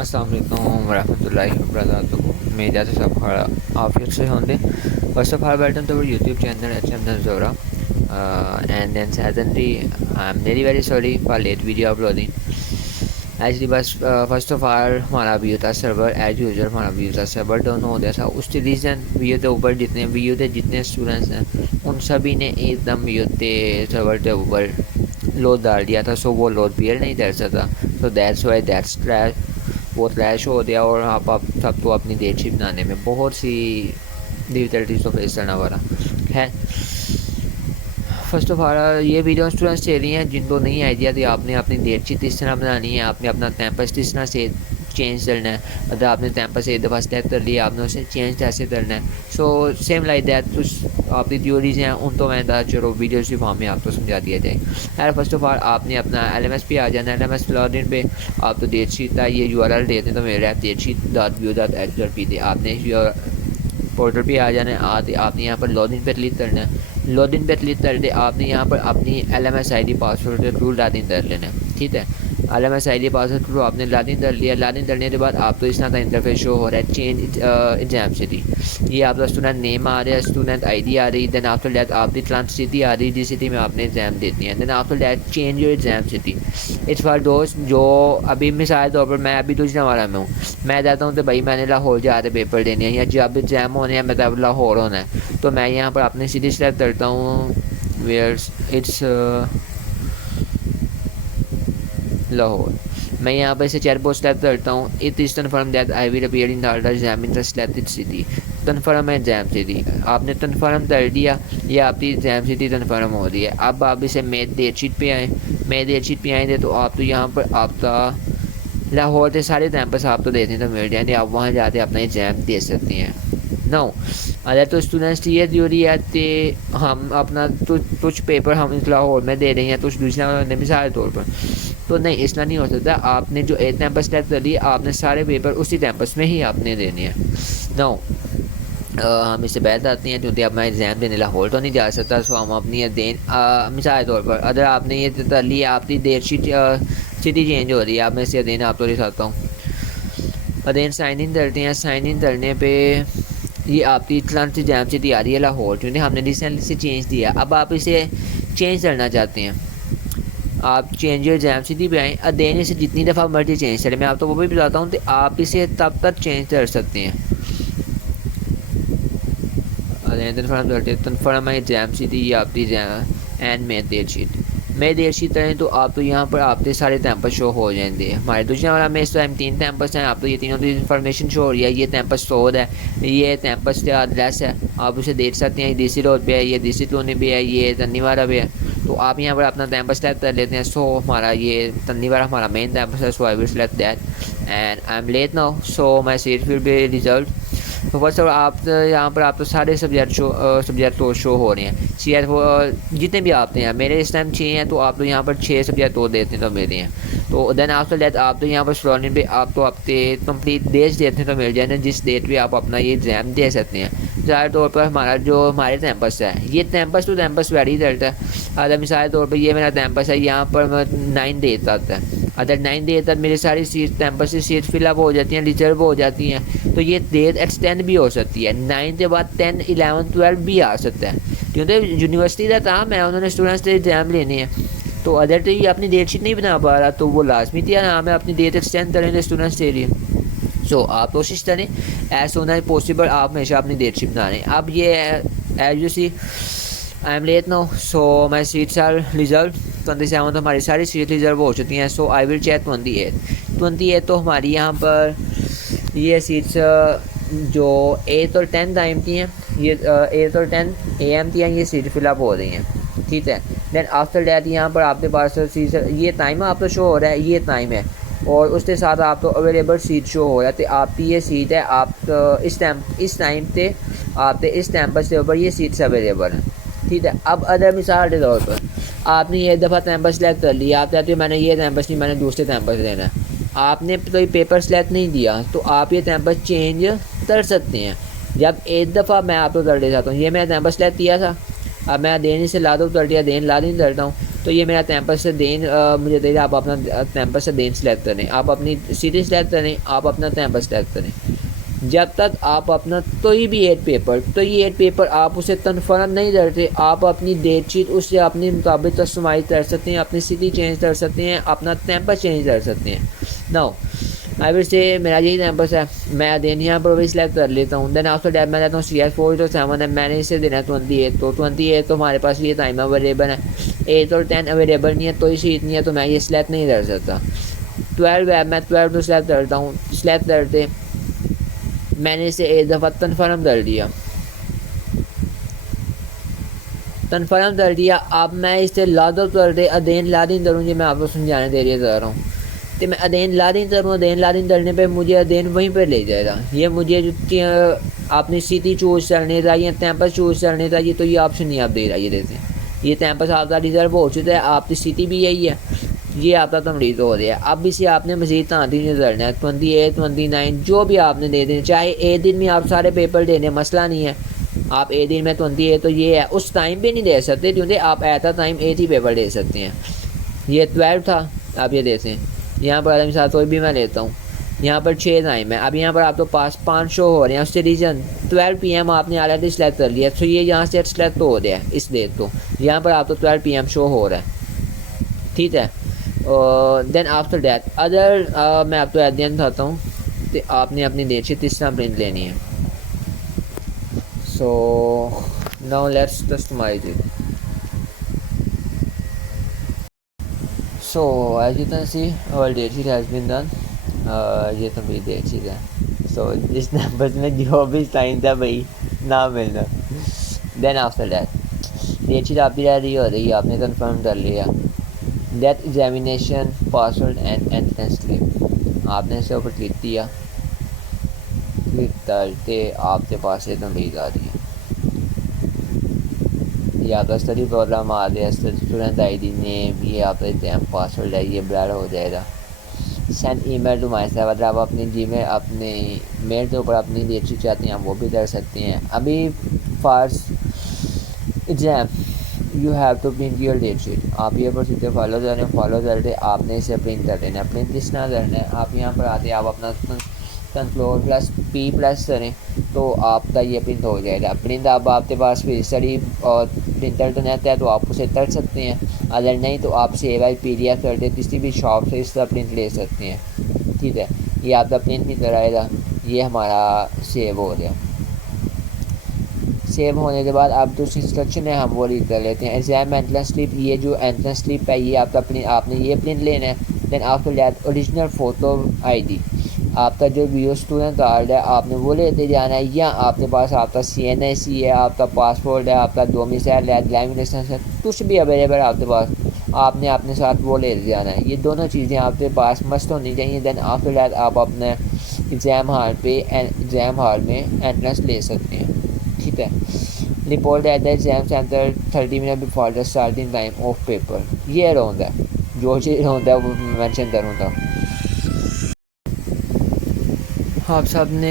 अस्सलाम वालेकुम वरहमतुल्लाहि वबरकातुहू। मेरे जैसे सब आफियत से होंगे। First of all welcome to our YouTube channel HM Nazora, and then secondly I'm very sorry for late video uploading। Actually बस फर्स्ट ऑफ ऑल हमारा व्यू था सर्वर एज यूजल, हमारा व्यू था सर्वर डाउन हो गया था। उसके reason view के ऊपर जितने व्यू थे, जितने स्टूडेंट्स हैं उन सभी ने एकदम व्यू थे सर्वर के ऊपर लोड डाल दिया था। सो वो लोड पीरियड नहीं कर सकता। तो दैट्स वाई दैट्स क्रैश, वो क्रैश हो गया। और आप सबको अपनी डेटशीट बनाने में बहुत सी डिफिकल्टीज को फेस करना पड़ा। खैर, फर्स्ट ऑफ ऑल ये वीडियो स्टूडेंट्स के लिए हैं जिनको नहीं आइडिया थी आपने अपनी डेटशीट किस तरह बनानी है, आपने अपना कैंपस किस तरह से चेंज करना है। अगर आपने कैंपस एक दफ़ा स्टेप कर लिया, आपने उसे चेंज कैसे करना है। सो सेम लाइक दैट कुछ आपकी थ्योरीज हैं, उन तो मैं चलो वीडियो से फॉर्म में आपको समझा दिया जाए। यार फर्स्ट ऑफ ऑल आपने अपना LMS पे आ जाना है। LMS लॉगिन पे आप तो डेटशीट का ये URL देते हैं, तो मेरे ऐप डेटशीट.view.html आपने पोर्टल पे आ जाना है। आपने यहाँ पर लॉगिन पे क्लिक करना है। लॉगिन पे क्लिक कर दे आपने यहाँ पर अपनी LMS ID पासवर्ड के थ्रू लॉगिन कर लेना है। ठीक है, LMS ID पासवर्ड थ्रू आपने लॉगिन कर लिया। लॉगिन करने के बाद आप तो इस तरह का इंटरफेस शो हो रहा है, चेंज एग्जाम सिटी। ये आपका स्टूडेंट नेम आ रहा है, स्टूडेंट ID आ रही। देन आफ्टर दैट आपकी क्लास सिटी आ रही जिस सिटी में आपने एग्जाम देती है। Then after that change your exam city. It's for दोस्त जो अभी मिसाल तौर पर मैं अभी दूसरा वाला में हूँ, मैं जाता हूँ तो भाई मैंने लाहौर जा रहे पेपर देने हैं, या जब एग्जाम होने हैं मतलब लाहौर होना है, तो मैं यहाँ पर अपनी सिटी सेलेक्ट करता हूँ वेयर इट्स लाहौर। मैं यहाँ पर इसे चेयर पोस्ट टाइप करता हूँ। It is confirm that I will appear in the exam in the selected city. Confirm है एग्जाम सिटी, आपने कन्फर्म कर दिया, ये आपकी एग्जाम सिटी कन्फर्म हो रही है। अब आप इसे मेरे डेटशीट पे आए। मेरे डेटशीट पे आएंगे तो आप तो यहाँ पर आपका लाहौर के सारे कैंपस आप तो देखने तो मिल जाएंगे, आप वहाँ जाके अपना एग्जाम दे सकते हैं। नो अगर तो स्टूडेंट्स ये थ्योरी है कि हम अपना कुछ पेपर हम इस लाहौर में दे रहे हैं, कुछ दूसरा मिसाल तौर पर, तो नहीं इसना नहीं हो सकता। आपने जो एक कैंपस सेलेक्ट कर लिया, आपने सारे पेपर उसी कैंपस में ही आपने देने हैं। नो हम इससे बैठ आते हैं क्योंकि अब मैं एग्ज़ाम देने लाहौर तो नहीं जा सकता। सो हम अपनी देन मिसाल तौर पर अगर आपने ये कर लिया, आपकी डेटशीट सिटी चेंज हो रही है, आप मैं इससे देन आप तो दिखाता हूँ। देन साइन इन करते हैं। साइन इन करने पे ये आपकी क्लास एग्जाम सिटी आ रही है लाहौर, क्योंकि हमने रिसेंटली से चेंज दिया। अब आप इसे चेंज करना चाहते हैं, आप चेंज योर एग्जाम सिटी पे आएँ। और देने से जितनी दफ़ा मर्जी चेंज करें, मैं आप तो वो भी बताता हूँ कि आप इसे तब तक चेंज कर सकते हैं। कन्फर्म है एग्जाम सिटी, ये आपकी एंड में डेटशीट मैं डेटशीट करें तो आप तो यहाँ पर आपके सारे कैंपस शो हो जाएंगे। हमारे दूसरे वाला में इस टाइम 3 कैंपस हैं, आप तो ये तीनों की इन्फॉर्मेशन शो हो रही है। ये कैंपस सोड है, ये कैंपस का एड्रेस है, आप उसे देख सकते हैं। DC रोड पे है, ये DC कॉलोनी पे है, ये तन्नीवाला पे है। तो आप यहाँ पर अपना कैंपस सेलेक्ट कर लेते हैं। सो हमारा ये तन्नीवाला हमारा मेन कैंपस है। So I will select that and I am late now, so my seat will be result. तो फर्स्ट ऑफ आप यहाँ पर आप तो सारे सब्जेक्ट तो शो हो रहे हैं। CR वो जितने भी आते हैं, मेरे इस टाइम 6 हैं, तो आप तो यहाँ पर 6 सब्जेक्ट तो देते हैं तो मेरे हैं। तो देन आफ्टर दैट आप तो यहाँ पर स्लॉगिन पे आप तो आपके कंप्लीट डेट्स देते हैं तो मिल जाए, जिस डेट पे आप अपना ये एग्ज़ाम दे सकते हैं। ज़्यादा तौर पर हमारा जो हमारे कैंपस है, ये कैंपस टू कैंपस वेरी करता है। अगर मिसाल तौर पर ये मेरा कैंपस है, यहाँ पर 9 डेट आता है। अगर 9 डेट तक मेरी सारी सीट कैंपस की सीट फिलअप हो जाती हैं, रिजर्व हो जाती हैं, तो ये डेट एक्सटेंड भी हो सकती है। 9 के बाद 10, 11, 12 भी आ सकता है, क्योंकि यूनिवर्सिटी का काम है, उन्होंने स्टूडेंट्स से एग्जाम लेने हैं। तो अदर तो ये अपनी डेटशीट नहीं बना पा रहा, तो वो लाजमी थी नाम है अपनी डेट एक्सटेंड करेंगे स्टूडेंट्स के लिए। सो आप कोशिश करें एज सोना एज पॉसिबल आप हमेशा अपनी डेटशीट बना लें। अब ये as you see I am late now, so my seats are reserve 27, तो हमारी सारी सीट रिजर्व हो चुकी हैं। सो आई विल चेक 28 तो हमारी यहाँ पर ये सीट्स जो 8 और 10 टाइम की हैं, ये 8 और 10 AM की हैं, ये सीट फिलअप हो रही हैं। ठीक है, देन आफ्टर दैट यहाँ पर आपके पास सीट ये टाइम आप तो शो हो रहा है, ये टाइम है, और उसके साथ आप तो अवेलेबल सीट शो हो रहा है। तो आपकी ये सीट है, आप इस टाइम पे आपके इस कैंपस के ऊपर ये सीट्स अवेलेबल हैं। ठीक है, अब अदर मिसाल के तौर पर आपने एक दफ़ा कैंपस सेलेक्ट कर लिया, आप कहते हो मैंने ये कैंपस नहीं, मैंने दूसरे कैंपस लेना है। आपने कोई पेपर सेलेक्ट नहीं दिया, तो आप ये कैंपस चेंज कर सकते हैं। जब एक दफ़ा मैं आपको कर दे जाता हूँ, ये मैं कैंपस सेलेक्ट किया था, अब मैं देने से ला दो कर दिया, देन ला दिन करता हूँ, तो ये मेरा कैंपस से देन मुझे दे रहा, आप अपना कैंपस से देन सेलेक्ट करें, आप अपनी सिटी सेलेक्ट करें, आप अपना कैंपस सेलेक्ट करें। जब तक आप अपना कोई भी एड पेपर आप उसे कन्फर्म नहीं करते, आप अपनी डेट शीट उससे अपने मुताबिक कस्टमाइज कर सकते हैं, अपनी सिटी चेंज कर सकते हैं, अपना कैंपस चेंज कर सकते हैं। नाउ आई विल से मेरा यही कैंपस है, मैं देन यहाँ पर भी सिलेक्ट कर लेता हूँ। देन आफ्टर दैट मैं लेता हूँ CS407 है, मैंने इसे देना है 28, तो 28 तो हमारे पास ये टाइम अवेलेबल है, 8 और 10 अवेलेबल नहीं है, तो इसी इतनी है, तो मैं ये सिलेक्ट नहीं कर सकता। 12 है, मैं 12 तो सिलेक्ट करता हूँ, सिलेक्ट करते मैंने इसे एक दफ़ा कन्फर्म कर दिया, अब मैं इसे लादो कर दे अदेन लादिन करूँ, ये मैं आपको समझाने दे रही जा रहा हूँ। तो मैं अदेन लादिन करूँ, अदेन लादिन करने पे मुझे अदेन वहीं पे ले जाएगा। ये मुझे जो आपने सिटी चूज़ करने था या कैंपस चूज़ करने था, ये तो ये ऑप्शन नहीं आप दे रहा, ये देते हैं ये कैंपस आपका रिजर्व हो चुका है, आपकी सिटी भी यही है, ये आपका कम्प्लीट हो गया है। अब इसे आपने मज़ीद तांती करना है, 28 29 जो भी आपने दे दें, चाहे एक दिन में आप सारे पेपर दे दें, मसला नहीं है। आप एक दिन में 28 तो ये है, उस टाइम पे नहीं दे सकते क्योंकि आप एट अ टाइम 8 ही पेपर दे सकते हैं। ये 12 था, आप ये देते हैं, यहाँ पर मिसाल कोई भी मैं लेता हूँ, यहाँ पर 6 टाइम है। अब यहाँ पर आपके पास 5 शो हो रहे हैं, उससे रीज़न 12 PM आपने ऑलरेडी सेलेक्ट कर लिया, तो ये यहाँ से सेलेक्ट तो हो गया है इस डेट, तो यहाँ पर आपको 12 PM शो हो रहा है, ठीक है। देन आफ्टर दैट अदर मैं आपको अध्ययन बताता हूँ, तो आपने अपनी डेट शीट इस तरह प्रिंट लेनी है। So now let's customize it. So as you can see our date sheet has been done, ये तो मेरी डेट शीट है। सो इस नंबर में जो भी साइन था भाई ना मिलना। Then after that date sheet आपकी रेडी हो रही है, आपने कंफर्म कर लिया। That examination password and entrance slip आपने इसके ऊपर क्लिक किया, क्लिक करके आपके पास एक नंबर आ रही है, ये आपका स्टडी प्रोग्राम आ गया, स्टूडेंट ID नेम, ये आपका एग्जाम पासवर्ड है, ये ब्लर हो जाएगा। Send email to myself, अगर आप अपनी जीमेल अपने मेल के ऊपर अपनी डेट शीट चाहते हैं वो भी कर सकते हैं। अभी first exam you have to print your date sheet, आप ये प्रोसीजर फॉलो करें, फॉलो करके आपने इसे प्रिंट कर देना है। प्रिंट किस ना करना है, आप यहाँ पर आते आप अपना Ctrl+P+ करें तो आपका ये प्रिंट हो जाएगा। प्रिंट अब आपके पास फिर स्टडी और प्रिंटर तो नहीं है तो आप उसे कर सकते हैं, अगर नहीं तो आप सेव आई PDF करके किसी भी शॉप से इसका प्रिंट ले सकते हैं, ठीक है। ये आपका प्रिंट नहीं कराएगा, ये हमारा सेव हो गया। सेव होने के बाद आप जो इंस्ट्रक्शन है हम वो रीड कर लेते हैं। एग्जाम एंट्रेंस स्लिप, ये जो एंट्रेंस स्लिप है ये आपने ये प्रिंट लेना है। Then after that original photo ID, आपका जो वीडियो स्टूडेंट कार्ड है आपने वो लेते जाना है, या आपके पास आपका CNSE है, आपका पासपोर्ट है, आपका डोमिसाइल है, ड्राइविंग लाइसेंस है, कुछ भी अवेलेबल है आपके पास, आपने अपने साथ वो ले जाना है। ये दोनों चीज़ें आपके पास मस्ट होनी चाहिए। देन आफ्टर दैट आप अपने एग्ज़ाम हॉल में एंट्रेंस ले सकते हैं, ठीक है। Report at the exam centre 30 minute before the starting time of paper, ये रहता है, जो चीज़ रहता है वो मेंशन करूँगा। आप सब ने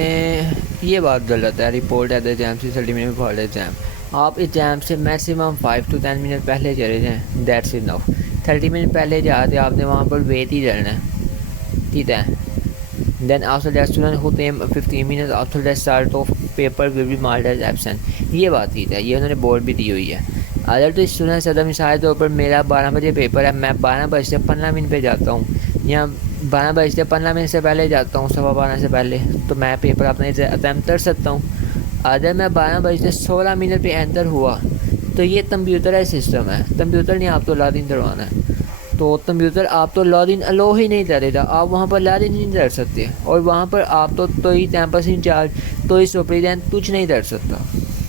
ये बात गलत है, रिपोर्ट एट द एग्जाम से 30 मिनट बिफोर द एग्जाम, आप एग्जाम से मैक्सिमम 5 to 10 मिनट पहले चले जाएँ, दैट्स इनफ। 30 मिनट पहले जाते आपने वहाँ पर वेट ही करना है, ठीक है। Then after that student who came 15 minute after the start of paper will be marked as absent, ये बात ठीक है, ये उन्होंने बोर्ड भी दी हुई है। अगर तो स्टूडेंट सदर मिसाल के तौर पर मेरा 12 बजे पेपर है, मैं 12:15 पे जाता हूँ या 12:15 से पहले जाता हूँ, 12:15 से पहले, तो मैं पेपर अपने अटैम्प्ट कर सकता हूँ। अगर मैं 12:16 पे एंटर हुआ तो ये कंप्यूटर है सिस्टम है, कंप्यूटर नहीं आपको लॉगिन करवाना है, तो कंप्यूटर आप तो लॉगिन अलो ही नहीं करेगा, आप वहाँ पर लॉगिन नहीं कर सकते, और वहाँ पर आप तो ही कैंपस इंचार्ज तो ही सुपरिटेंडेंट कुछ नहीं कर सकता,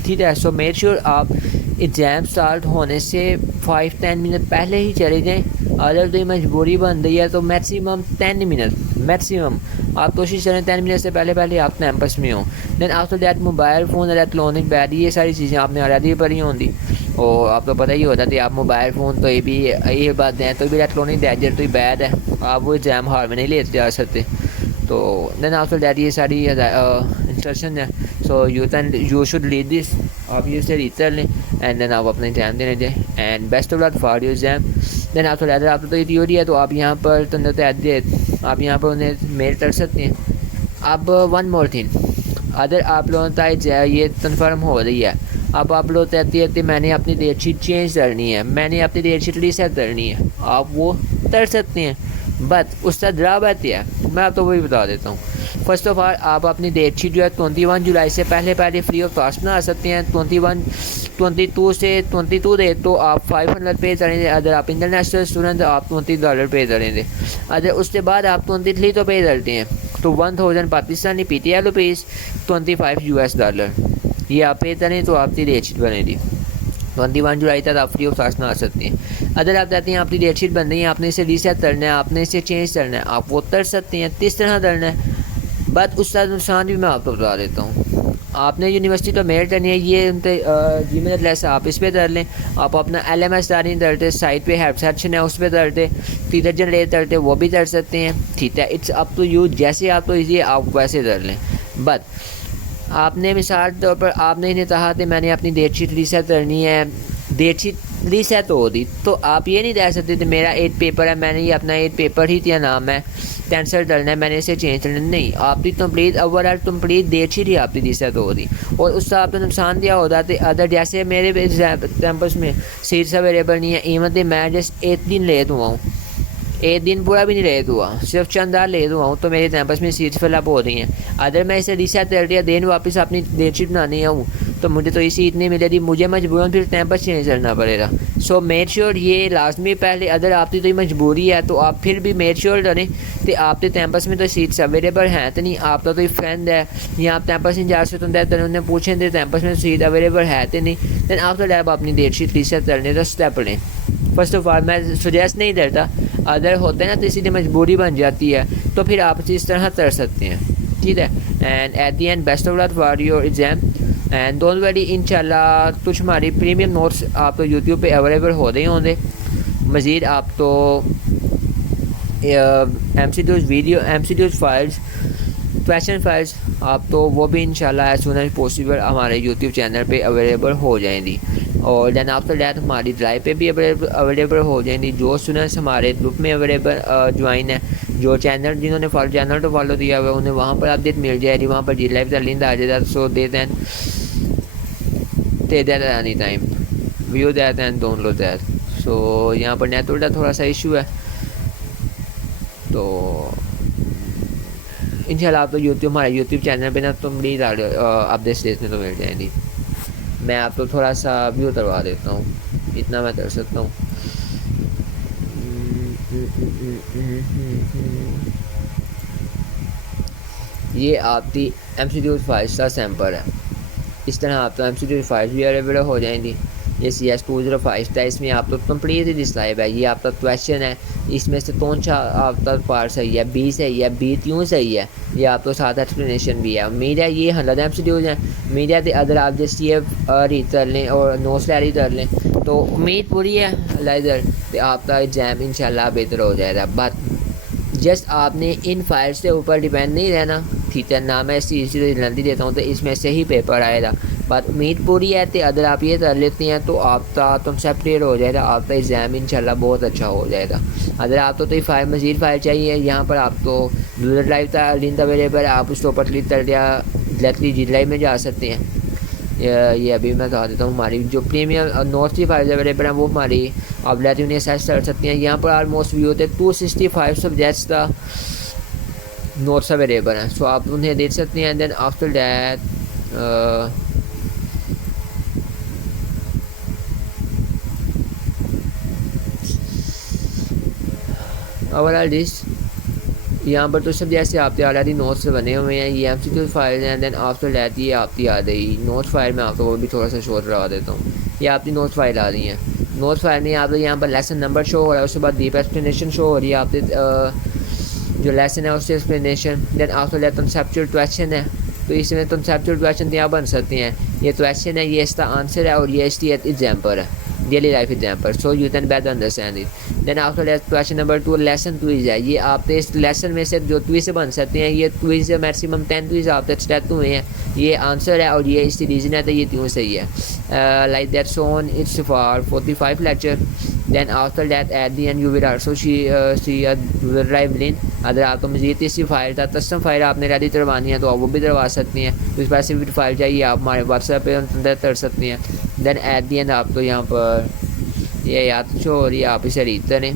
ठीक है। सो मेक श्योर आप एग्ज़ाम स्टार्ट होने से 5-10 मिनट पहले ही चले जाएँ। अगर तो मजबूरी बन रही है तो मैक्सिमम 10 मिनट, मैक्सिमम आप कोशिश करें 10 मिनट से पहले आप कैंपस में हो। Then after that mobile phone, electronic battery, ये सारी चीज़ें आपने ऑलरेडी पढ़ी होंगी, और आपको पता ही होता था आप मोबाइल फ़ोन तो ये बात है, तो भी इलेक्ट्रॉनिक गैजेट तो बैड है, आप वो एग्जाम हॉल में नहीं ले जा सकते। तो देन आफ्टर दैट ये सारी इंस्ट्रक्शन है, so you should read this, आप ये से रीड कर लें एंड देन आप अपने एग्जाम देने जाएँ। And best of luck for your exam. Then आप थोड़ा आप तो थ्योरी है तो आप यहाँ पर आप यहाँ पर उन्हें मेल कर सकते हैं। अब वन मोर थिंग, अगर आप लोगों तक ये कन्फर्म हो रही है, अब आप लोग कहती है मैंने अपनी डेट शीट चेंज करनी है, मैंने अपनी डेट शीट रीसेट करनी है, आप वो कर सकते हैं। बट उसका ड्रॉबैक है, मैं आपको वही बता देता हूँ। फर्स्ट ऑफ ऑल आप अपनी डेट शीट जो है 21 जुलाई से पहले फ्री ऑफ कॉस्ट बना सकते हैं। 22 से 22 दे तो आप 500 पे करेंगे, अगर आप इंटरनेशनल स्टूडेंट आप $20 पे करेंगे। अगर उसके बाद आप 23 तो पे करते हैं तो 1000 पाकिस्तानी PTL रुपीज़, $25 ये आप पे करें तो आपकी डेट शीट बनेगी। 21 जुलाई तक आप फ्री ऑफ कॉस्ट आ सकते हैं। अगर आप चाहते हैं आपकी डेट शीट बन रही है, आपने इसे रीसेट करना है, आपने इसे चेंज करना है, आप वो कर सकते हैं। किस तरह करना है, बट उसका नुकसान भी मैं आपको बता देता हूँ। आपने यूनिवर्सिटी को मेल करनी है, ये उनके जीमेल एड्रेस है, आप इस पर कर लें। आप अपना LMS डालिंग करते, साइट पे हेल्प सेक्शन है उस पर करते, फीचर जनरेट करते, वो भी कर सकते हैं। ठीक है, इट्स अप टू यू, जैसे आपको ईजी है आप वैसे कर लें। बट आपने मिसाल तौर पर आपने इन्हें कहा कि मैंने अपनी डेट शीट रीसेट करनी है, डेट शीट रीसेट हो गई तो आप ये नहीं कह सकते कि मेरा 8 पेपर है, मैंने ये अपना 8 पेपर ही क्या नाम है कैंसिल करना है, मैंने इसे चेंज करना नहीं। आपकी complete overall complete date sheet ही आपकी रीसेट हो रही और उसका आपको नुकसान दिया होता है। अदर जैसे मेरे कैंपस में सीट्स अवेलेबल नहीं है, इवन मैं जस्ट 1 दिन लेट हुआ हूँ, 1 दिन पूरा भी नहीं लेट हुआ, सिर्फ चंद दार लेट हुआ हूँ, तो मेरे कैंपस में सीट्स फिलअप हो रही हैं। अगर मैं इसे रीसेट कर दिया देन वापस अपनी डेट शीट बनानी आऊँ तो मुझे तो ये सीट नहीं मिलेगी, मुझे मजबूरन फिर कैंपस चेंज करना पड़ेगा। सो मेक श्योर ये लाजमी पहले, अगर आपकी तो मजबूरी है तो आप फिर भी मेक श्योर करें कि आपके कैंपस में तो सीट्स अवेलेबल हैं तो नहीं। आपका तो फ्रेंड है या आप कैंपस इंचार्ज से तो उन्हें पूछें थे कैंपस में सीट अवेलेबल है तो नहीं, दैन आफ्टर दैट अपनी डेट शीट रीसेट करने का स्टेप लें। फर्स्ट ऑफ ऑल मैं सजेस्ट नहीं करता, अगर होता है ना तो इसीलिए मजबूरी बन जाती है तो फिर आप इस तरह कर सकते हैं। ठीक है, and eight the and best of luck for your exam and don't worry, इंशाल्लाह कुछ हमारी प्रीमियम नोट्स आप तो यूट्यूब पे अवेलेबल हो रहे होंगे। मज़ीद आप तो MCQs video MCQs files, question files आप तो वो भी इंशाल्लाह एज सून एज पॉसिबल हमारे यूट्यूब चैनल पे अवेलेबल हो जाएंगी। और दैन आफ्टर दैट हमारी ड्राइव पे भी अवेलेबल हो जाएंगी। जो स्टूडेंट्स हमारे ग्रुप में अवेलेबल ज्वाइन है, जो चैनल जिन्होंने चैनल तो फॉलो किया हुआ है उन्हें वहाँ पर अपडेट मिल जाएगी, वहाँ पर जी लाइव का लिंक आ जाएगा। So they then take that any time, view that and download that. So यहाँ पर नेटवर्क का थोड़ा सा इशू है तो इंशाल्लाह आप तो हमारे यूट्यूब चैनल पे ना तो प्लीज़ अपडेट्स देखने तो मिल जाएंगी। मैं आपको थोड़ा सा व्यू करवा देता हूँ, इतना मैं कर सकता हूँ। ये आपकी MCQs फाइल्स का सैंपल है। इस तरह आप तो MCQs फाइल्स भी अवेलेबल हो जाएंगी। ये CS 205 था, इसमें आप तो कंप्लीट ही डिस्क्राइब है। ये आपका क्वेश्चन है, इसमें से कौन सा आपका पार्ट सही है, B सही है, B क्यों सही है, ये आपको साथ एक्सप्लेनेशन भी है। उम्मीद है ये 100 MCQs हैं। उम्मीद है कि अगर आप जस्ट ये रीड कर लें और नोट्स तैयारी कर लें तो उम्मीद पूरी है इधर कि आपका एग्ज़ाम इंशाल्लाह बेहतर हो जाएगा। बट जस्ट आपने इन फाइल्स के ऊपर डिपेंड नहीं रहना। ठीक है ना, मैं इस चीज़ की जल्दी देता हूँ तो इसमें से ही पेपर आएगा। बात उम्मीद पूरी है कि अगर आप ये कर लेते हैं तो आपका कंसेप्ट क्लियर हो जाएगा, आपका एग्ज़ाम इंशाल्लाह बहुत अच्छा हो जाएगा। अगर आपको तो ये फाइल मज़ीद फाइल चाहिए, यहाँ पर आपको गूगल ड्राइव का लिंक अवेलेबल है, आप उसके ऊपर क्लिक कर दिया डायरेक्टली जी ड्राइव में जा सकते हैं। ये अभी मैं बता देता हूँ, हमारी जो प्रीमियम नोट्स की फाइल्स अवेलेबल हैं वो हमारी आप डायरेक्टली उन्हें सर्च कर सकते हैं। यहाँ पर ऑलमोस्ट व्यू होते 265 सब्जेक्ट्स का नोट्स अवेलेबल हैं, सो आप उन्हें देख सकते हैं। Then after that overall this यहाँ पर तो सब जैसे आपके ऑलरेडी नोट्स बने हुए हैं, ये MCQ फाइल हैं। देन आफ्टर दैट ये आपकी आ गई नोट फाइल में, आपको वो भी थोड़ा सा शो करवा देता हूँ। ये आपकी नोट फाइल आ रही है। नोट फाइल में आप यहाँ पर लेसन नंबर शो हो रहा है, उसके बाद डीप एक्सप्लेनेशन शो हो रही है आपके जो लेसन है उससे explanation. Then after that conceptual question है, तो इसमें कंसेप्चुअल क्वेश्चन यहाँ बन सकते हैं। ये क्वेश्चन है, ये इसका आंसर है और ये इसकी एग्जाम्पल है। Daily life example, so you can better understand it. Then after question number 2 lesson quiz है। ये आपने इस लेसन में से जो क्विज बन सकते हैं, ये क्विज मैक्सिमम 10 क्विज आप तक स्टेप हुए हैं, ये आंसर है और ये इसकी रीज़न है, तो ये क्यों सही है। Like that so on it's for 45 lecture. Then after that at the end you will also see drive link. अगर आपको मजीद तीसरी फाइल था कस्टम फाइल आपने रेडी करवानी है तो आप वो भी करवा सकती हैं। तो स्पेसिफिक फाइल चाहिए आप हमारे व्हाट्सएप पे अंदर कर सकती हैं। देन एट दी एंड आपको यहाँ पर ये याद शो हो रही है, आप इसे रीड करें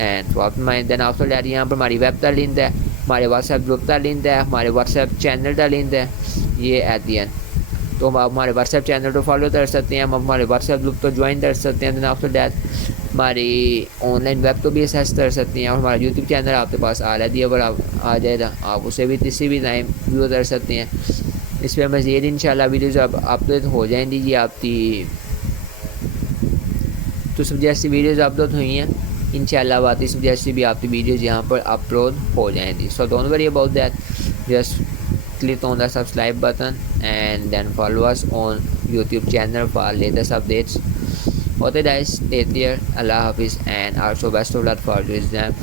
and swap mind. Then after that यहाँ पर हमारी वेब का लिंक है, हमारे व्हाट्सएप ग्रुप का लिंक है, हमारे व्हाट्सएप चैनल का लिंक है, ये एट दी एंड। तो आप हमारे व्हाट्सएप चैनल को फॉलो कर सकते हैं, हम हमारे व्हाट्सएप ग्रुप को ज्वाइन कर सकते हैं। देन आफ्टर दैट हमारी ऑनलाइन वेब को भी एक्सेस कर सकते हैं और हमारा यूट्यूब चैनल आपके पास ऑलरेडी अगर आप आ जाएगा, आप उसे भी किसी भी टाइम व्यू कर सकते हैं। इस पर मज़ीद इंशाल्लाह वीडियोज़ अब अपलोड हो जाएंगी। ये आपकी तो सब्जेक्ट से वीडियोज़ अपलोड हुई हैं, इंशाल्लाह बात इस सब्जेक्ट से भी आपकी वीडियोज़ यहाँ पर अपलोड हो जाएंगी। So don't worry about that, just click on the subscribe button and then follow us on YouTube channel for latest updates. Okay guys, take care, Allah Hafiz, and also best of luck for your exam.